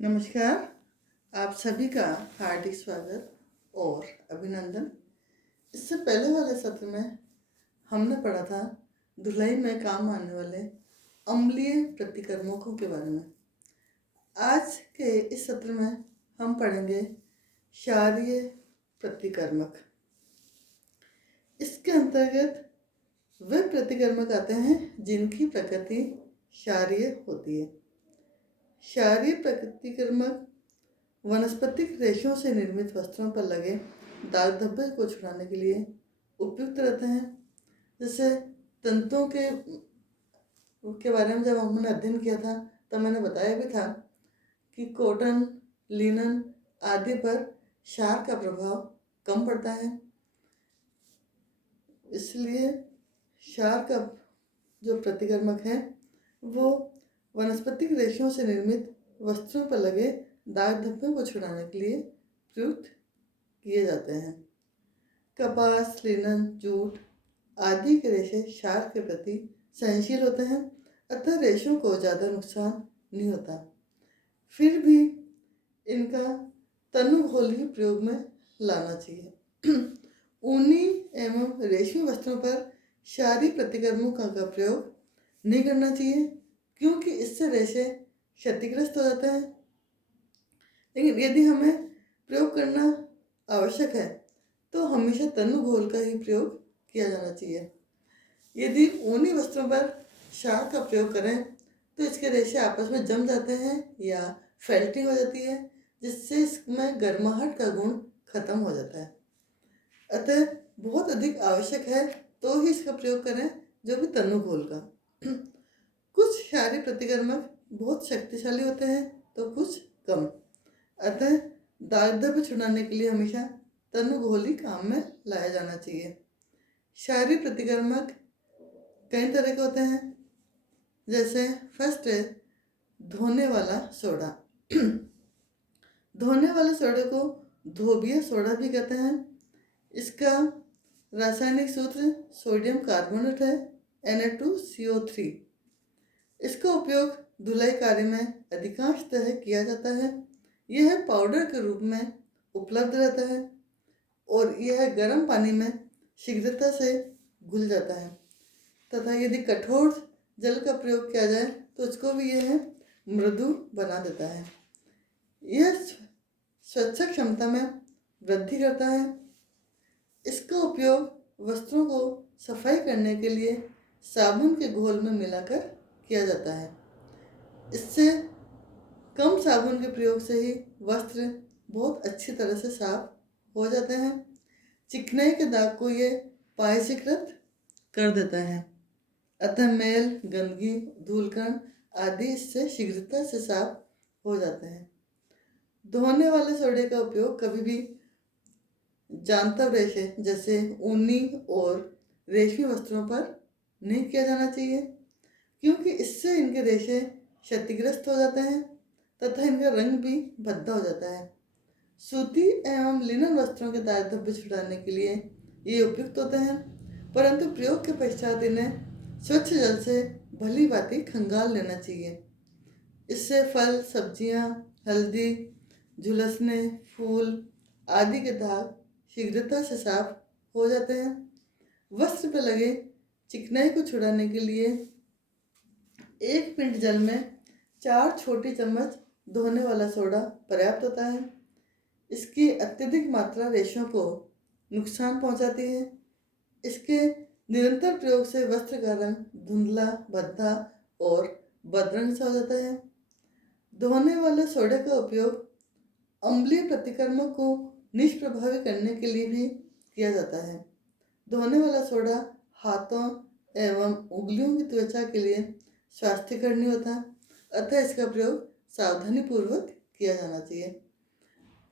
नमस्कार। आप सभी का हार्दिक स्वागत और अभिनंदन। इससे पहले वाले सत्र में हमने पढ़ा था धुलाई में काम आने वाले अम्लीय प्रतिकर्मकों के बारे में। आज के इस सत्र में हम पढ़ेंगे क्षारीय प्रतिकर्मक। इसके अंतर्गत वे प्रतिकर्मक आते हैं जिनकी प्रकृति क्षारीय होती है। क्षारीय प्रतिकर्मक वनस्पतिक रेशों से निर्मित वस्त्रों पर लगे दाग धब्बे को छुड़ाने के लिए उपयुक्त रहते हैं। जैसे तंतुओं के बारे में जब हमने अध्ययन किया था तब मैंने बताया भी था कि कॉटन, लिनन आदि पर क्षार का प्रभाव कम पड़ता है। इसलिए क्षार का जो प्रतिकर्मक है वो वनस्पतिक रेशों से निर्मित वस्त्रों पर लगे दाग धब्बों को छुड़ाने के लिए प्रयुक्त किए जाते हैं। कपास, लिनन, जूट आदि के रेशे क्षार के प्रति सहनशील होते हैं, अतः रेशों को ज़्यादा नुकसान नहीं होता। फिर भी इनका तनुघोल ही प्रयोग में लाना चाहिए। ऊनी एवं रेशमी वस्त्रों पर क्षारीय प्रतिकर्मकों का प्रयोग नहीं करना चाहिए, क्योंकि इससे रेशे क्षतिग्रस्त हो जाते हैं। लेकिन यदि हमें प्रयोग करना आवश्यक है तो हमेशा तनुघोल का ही प्रयोग किया जाना चाहिए। यदि ऊनी वस्त्रों पर क्षार का प्रयोग करें तो इसके रेशे आपस में जम जाते हैं या फेल्टिंग हो जाती है, जिससे इसमें गर्माहट का गुण खत्म हो जाता है। अतः बहुत अधिक आवश्यक है तो ही इसका प्रयोग करें, जो भी तनुघोल का। कुछ क्षारीय प्रतिकर्मक बहुत शक्तिशाली होते हैं तो कुछ कम। अतः दाग धब्बे छुड़ाने के लिए हमेशा तनुघोल ही काम में लाया जाना चाहिए। क्षारीय प्रतिकर्मक कई तरह के होते हैं। जैसे फर्स्ट है धोने वाला सोडा। धोने वाले सोडे को धोबिया सोडा भी कहते हैं। इसका रासायनिक सूत्र सोडियम कार्बोनेट है, Na2CO3। इसका उपयोग धुलाई कार्य में अधिकांशतः किया जाता है। यह पाउडर के रूप में उपलब्ध रहता है और यह गर्म पानी में शीघ्रता से घुल जाता है तथा यदि कठोर जल का प्रयोग किया जाए तो उसको भी यह मृदु बना देता है। यह स्वच्छ क्षमता में वृद्धि करता है। इसका उपयोग वस्त्रों को सफाई करने के लिए साबुन के घोल में मिलाकर किया जाता है। इससे कम साबुन के प्रयोग से ही वस्त्र बहुत अच्छी तरह से साफ हो जाते हैं। चिकनाई के दाग को ये पायसीकृत कर देता है, अतः मैल, गंदगी, धूलकण आदि इससे शीघ्रता से साफ हो जाते हैं। धोने वाले सोडे का उपयोग कभी भी जानतर रेशे जैसे ऊनी और रेशमी वस्त्रों पर नहीं किया जाना चाहिए, क्योंकि इससे इनके रेशे क्षतिग्रस्त हो जाते हैं तथा इनका रंग भी भद्दा हो जाता है। सूती एवं लिनन वस्त्रों के दाग धब्बे छुड़ाने के लिए ये उपयुक्त होते हैं, परंतु प्रयोग के पश्चात इन्हें स्वच्छ जल से भली भांति खंगाल लेना चाहिए। इससे फल, सब्जियां, हल्दी, झुलसने, फूल आदि के दाग शीघ्रता से साफ हो जाते हैं। वस्त्र पर लगे चिकनाई को छुड़ाने के लिए 1 पिंड जल में 4 छोटी चम्मच धोने वाला सोडा पर्याप्त होता है। इसकी अत्यधिक मात्रा रेशों को नुकसान पहुंचाती है। इसके निरंतर प्रयोग से वस्त्र का रंग धुंधला, भद्दा और बदरंग सा हो जाता है। धोने वाले सोडे का उपयोग अम्लीय प्रतिकर्मक को निष्प्रभावी करने के लिए भी किया जाता है। धोने वाला सोडा हाथों एवं उंगलियों की त्वचा के लिए स्वास्थ्यकर नहीं होता, अतः इसका प्रयोग सावधानी पूर्वक किया जाना चाहिए।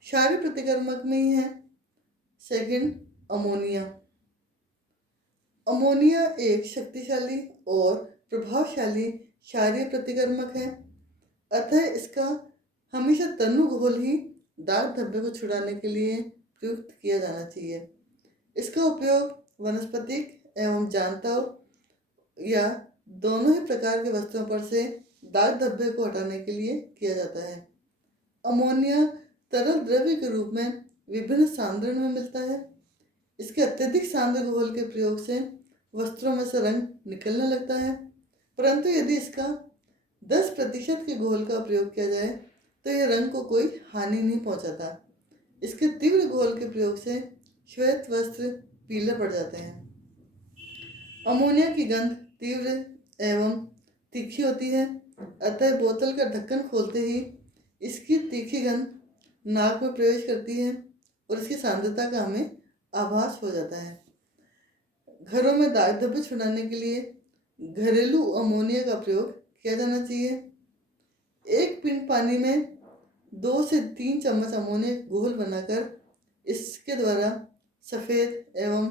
क्षारीय प्रतिकर्मक में ही है सेकंड अमोनिया। अमोनिया एक शक्तिशाली और प्रभावशाली क्षारीय प्रतिकर्मक है, अतः इसका हमेशा तनुघोल ही दाग धब्बे को छुड़ाने के लिए प्रयुक्त किया जाना चाहिए। इसका उपयोग वनस्पतिक एवं जांतव या दोनों ही प्रकार के वस्त्रों पर से दाग धब्बे को हटाने के लिए किया जाता है। अमोनिया तरल द्रव्य के रूप में विभिन्न सांद्रण में मिलता है। इसके अत्यधिक सांद्र घोल के प्रयोग से वस्त्रों में से रंग निकलने लगता है, परंतु यदि इसका 10% के घोल का प्रयोग किया जाए तो यह रंग को कोई हानि नहीं पहुंचाता। इसके तीव्र घोल के प्रयोग से श्वेत वस्त्र पीले पड़ जाते हैं। अमोनिया की गंध तीव्र एवं तीखी होती है, अतः बोतल का ढक्कन खोलते ही इसकी तीखी गंध नाक में प्रवेश करती है और इसकी सांद्रता का हमें आभास हो जाता है। घरों में दाग धब्बे छुड़ाने के लिए घरेलू अमोनिया का प्रयोग किया जाना चाहिए। 1 पिंड पानी में 2 से 3 चम्मच अमोनिया घोल बनाकर इसके द्वारा सफ़ेद एवं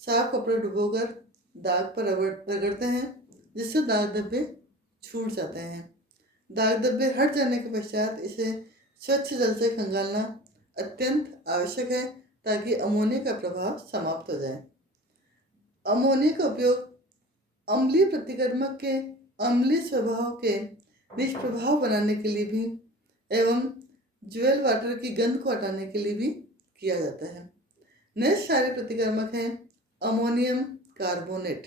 साफ कपड़ा डुबोकर दाग पर रगड़ते हैं, जिससे दाग धब्बे छूट जाते हैं। दाग धब्बे हट जाने के पश्चात इसे स्वच्छ जल से खंगालना अत्यंत आवश्यक है ताकि अमोनिया का प्रभाव समाप्त हो जाए। अमोनिया का उपयोग अम्लीय प्रतिकर्मक के अम्लीय स्वभाव के निष्प्रभाव बनाने के लिए भी एवं ज्वेल वाटर की गंध को हटाने के लिए भी किया जाता है। नेक्स्ट क्षारीय प्रतिकर्मक है अमोनियम कार्बोनेट।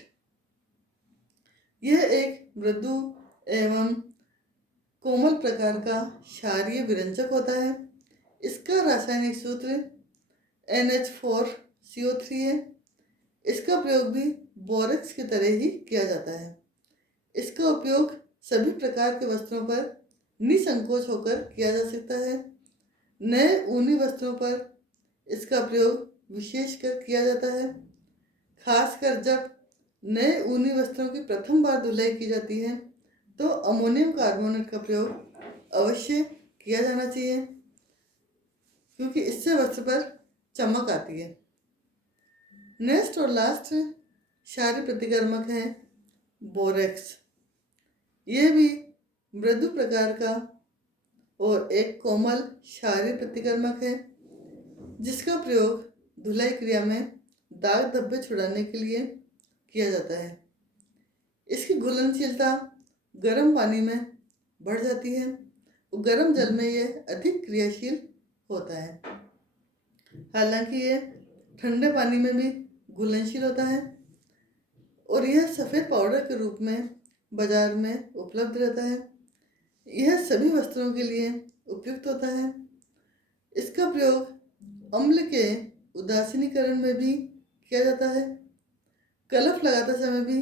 यह एक मृदु एवं कोमल प्रकार का क्षारीय विरंजक होता है। इसका रासायनिक सूत्र NH4CO3 है। इसका प्रयोग भी बोरेक्स की तरह ही किया जाता है। इसका उपयोग सभी प्रकार के वस्त्रों पर निसंकोच होकर किया जा सकता है। नए ऊनी वस्त्रों पर इसका प्रयोग विशेषकर किया जाता है, खासकर जब नए ऊनी वस्त्रों की प्रथम बार धुलाई की जाती है तो अमोनियम कार्बोनेट का प्रयोग अवश्य किया जाना चाहिए, क्योंकि इससे वस्त्र पर चमक आती है। नेक्स्ट और लास्ट क्षारीय प्रतिकर्मक है बोरेक्स। यह भी मृदु प्रकार का और एक कोमल क्षारीय प्रतिकर्मक है, जिसका प्रयोग धुलाई क्रिया में दाग धब्बे छुड़ाने के लिए किया जाता है। इसकी घुलनशीलता गर्म पानी में बढ़ जाती है और गर्म जल में यह अधिक क्रियाशील होता है। हालांकि यह ठंडे पानी में भी घुलनशील होता है और यह सफ़ेद पाउडर के रूप में बाजार में उपलब्ध रहता है। यह सभी वस्त्रों के लिए उपयुक्त होता है। इसका प्रयोग अम्ल के उदासीनीकरण में भी किया जाता है। कलफ लगाते समय भी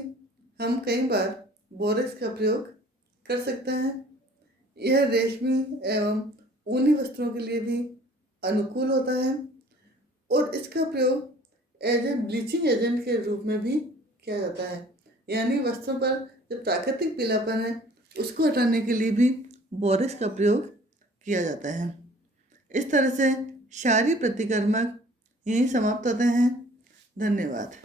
हम कई बार बोरेक्स का प्रयोग कर सकते हैं। यह रेशमी एवं ऊनी वस्त्रों के लिए भी अनुकूल होता है और इसका प्रयोग एज ए ब्लीचिंग एजेंट के रूप में भी किया जाता है, यानी वस्त्रों पर जो प्राकृतिक पीलापन है उसको हटाने के लिए भी बोरेक्स का प्रयोग किया जाता है। इस तरह से क्षारीय प्रतिकर्मक यहीं समाप्त होते हैं। धन्यवाद।